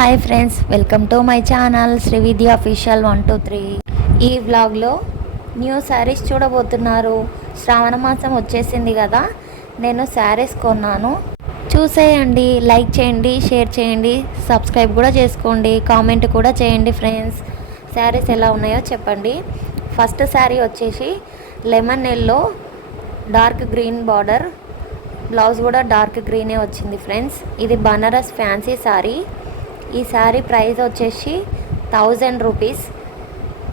Hi friends, welcome to my channel Srividya official 123. ఈ వ్లాగ్లో new saris చూడబోతున్నారు. శ్రావణ మాసం వచ్చేసింది కదా, నేను శారీస్ కొన్నాను. చూసేయండి, లైక్ చేయండి, షేర్ చేయండి, సబ్స్క్రైబ్ కూడా చేసుకోండి, కామెంట్ కూడా చేయండి ఫ్రెండ్స్. శారీస్ ఎలా ఉన్నాయో చెప్పండి. ఫస్ట్ శారీ వచ్చేసి lemon yellow dark green border, blouse కూడా డార్క్ గ్రీనే వచ్చింది ఫ్రెండ్స్. ఇది బనారస్ ఫ్యాన్సీ శారీ. ఈ శారీ ప్రైస్ వచ్చేసి 1000 రూపీస్.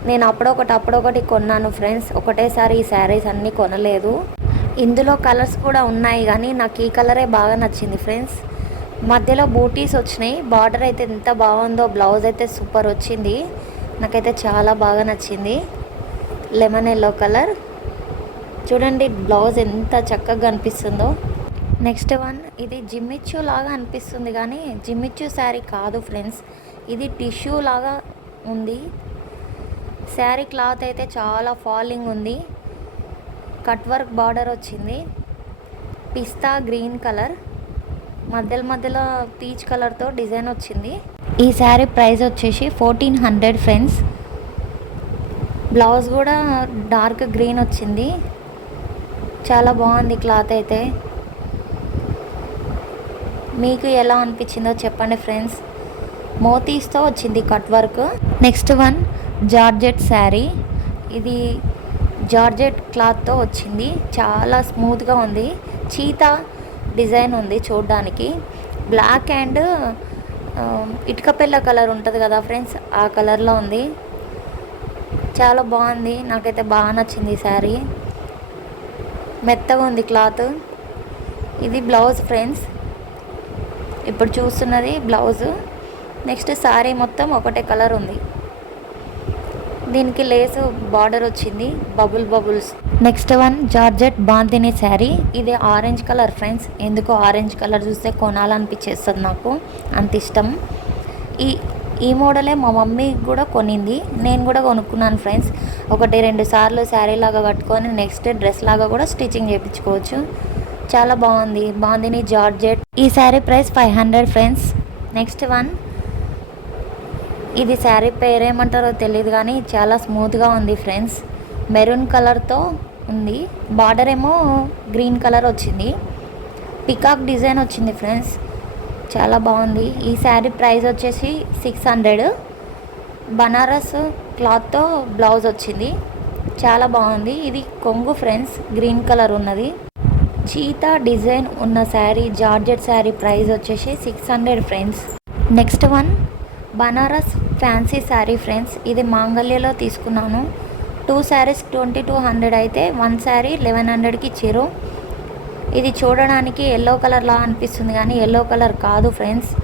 నేను అప్పుడొకటి కొన్నాను ఫ్రెండ్స్. ఒకటేసారి ఈ శారీస్ అన్నీ కొనలేదు. ఇందులో కలర్స్ కూడా ఉన్నాయి, కానీ నాకు ఈ కలరే బాగా నచ్చింది ఫ్రెండ్స్. మధ్యలో బూటీస్ వచ్చినాయి. బార్డర్ అయితే ఎంత బాగుందో, బ్లౌజ్ అయితే సూపర్ వచ్చింది. నాకైతే చాలా బాగా నచ్చింది. లెమన్ ఎల్లో కలర్ చూడండి, బ్లౌజ్ ఎంత చక్కగా అనిపిస్తుందో. నెక్స్ట్ వన్, ఇది జిమ్మిచ్చు లాగా అనిపిస్తుంది, కానీ జిమ్మిచ్చు శారీ కాదు ఫ్రెండ్స్. ఇది టిష్యూ లాగా ఉంది. శారీ క్లాత్ అయితే చాలా ఫాలింగ్ ఉంది. కట్ వర్క్ బార్డర్ వచ్చింది. పిస్తా గ్రీన్ కలర్, మధ్యలో పీచ్ కలర్తో డిజైన్ వచ్చింది. ఈ శారీ ప్రైస్ వచ్చేసి 1400 ఫ్రెండ్స్. బ్లౌజ్ కూడా డార్క్ గ్రీన్ వచ్చింది. చాలా బాగుంది క్లాత్ అయితే. మీకు ఎలా అనిపించిందో చెప్పండి ఫ్రెండ్స్. మోతీస్తో వచ్చింది cut work. Next one, georgette sari. ఇది జార్జెట్ క్లాత్తో వచ్చింది. చాలా స్మూత్గా ఉంది. చీతా డిజైన్ ఉంది చూడడానికి. బ్లాక్ అండ్ ఇటుకపిల్ల కలర్ ఉంటుంది కదా ఫ్రెండ్స్, ఆ కలర్లో ఉంది. చాలా బాగుంది, నాకైతే బాగా నచ్చింది ఈ శారీ. మెత్తగా ఉంది క్లాత్. ఇది బ్లౌజ్ ఫ్రెండ్స్. ఇప్పుడు చూస్తున్నది బ్లౌజ్. నెక్స్ట్ శారీ మొత్తం ఒకటే కలర్ ఉంది. దీనికి లేసు బార్డర్ వచ్చింది, bubbles. Next one, georgette bandhani sari. ఇది ఆరెంజ్ కలర్ ఫ్రెండ్స్. ఎందుకో ఆరెంజ్ కలర్ చూస్తే కొనాలనిపించేస్తుంది నాకు, అంత ఇష్టం. ఈ మోడలే మా మమ్మీ కూడా కొనింది, నేను కూడా కొనుక్కున్నాను ఫ్రెండ్స్. 1-2 సార్లు శారీ లాగా కట్టుకొని నెక్స్ట్ డ్రెస్ లాగా కూడా స్టిచ్చింగ్ చేయించుకోవచ్చు. చాలా బాగుంది. బాందిని జార్జెట్. ఈ sari price 500 friends. Next one, ఇది శారీ పేరేమంటారో తెలియదు, కానీ చాలా స్మూత్గా ఉంది ఫ్రెండ్స్. మెరూన్ కలర్తో ఉంది. బార్డర్ ఏమో గ్రీన్ కలర్ వచ్చింది. పికాక్ డిజైన్ వచ్చింది ఫ్రెండ్స్. చాలా బాగుంది. ఈ శారీ ప్రైస్ వచ్చేసి 600. బనారస్ క్లాత్తో బ్లౌజ్ వచ్చింది. చాలా బాగుంది. ఇది కొంగు ఫ్రెండ్స్, గ్రీన్ కలర్ ఉన్నది. చీతా డిజైన్ ఉన్న శారీ, జార్జెట్ శారీ ప్రైస్ వచ్చేసి 600 friends. Next one, Banaras fancy sari friends. ఇది మాంగళ్యలో తీసుకున్నాను. 2 శారీస్ 2200 అయితే 1 శారీ 1100కి ఇచ్చారు. ఇది చూడడానికి ఎల్లో కలర్ లా అనిపిస్తుంది, కానీ ఎల్లో కలర్ కాదు ఫ్రెండ్స్.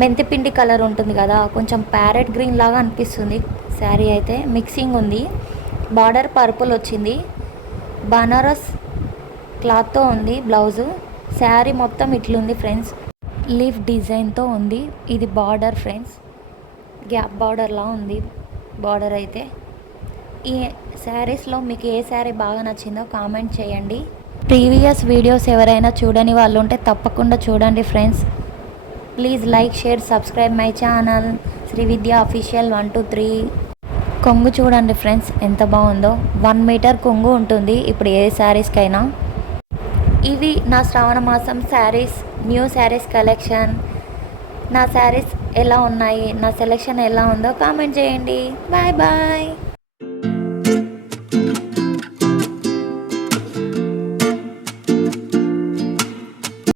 మెంతిపిండి కలర్ ఉంటుంది కదా, కొంచెం ప్యారెట్ గ్రీన్ లాగా అనిపిస్తుంది. శారీ అయితే మిక్సింగ్ ఉంది. బార్డర్ పర్పుల్ వచ్చింది. బనారస్ క్లాత్తో ఉంది బ్లౌజు. శారీ మొత్తం ఇట్లుంది ఫ్రెండ్స్. లీఫ్ డిజైన్తో ఉంది. ఇది బార్డర్ ఫ్రెండ్స్, గ్యాప్ బార్డర్లా ఉంది బార్డర్ అయితే. ఈ శారీస్లో మీకు ఏ శారీ బాగా నచ్చిందో కామెంట్ చేయండి. ప్రీవియస్ వీడియోస్ ఎవరైనా చూడని వాళ్ళు ఉంటే తప్పకుండా చూడండి friends. Please like, share, subscribe my channel Srividya official 123. కొంగు చూడండి ఫ్రెండ్స్ ఎంత బాగుందో. 1 మీటర్ కొంగు ఉంటుంది ఇప్పుడు ఏ శారీస్కైనా. ఇవి నా శ్రావణ మాసం శారీస్, న్యూ శారీస్ కలెక్షన్. నా శారీస్ ఎలా ఉన్నాయి, నా సెలెక్షన్ ఎలా ఉందో కామెంట్ చేయండి. Bye bye.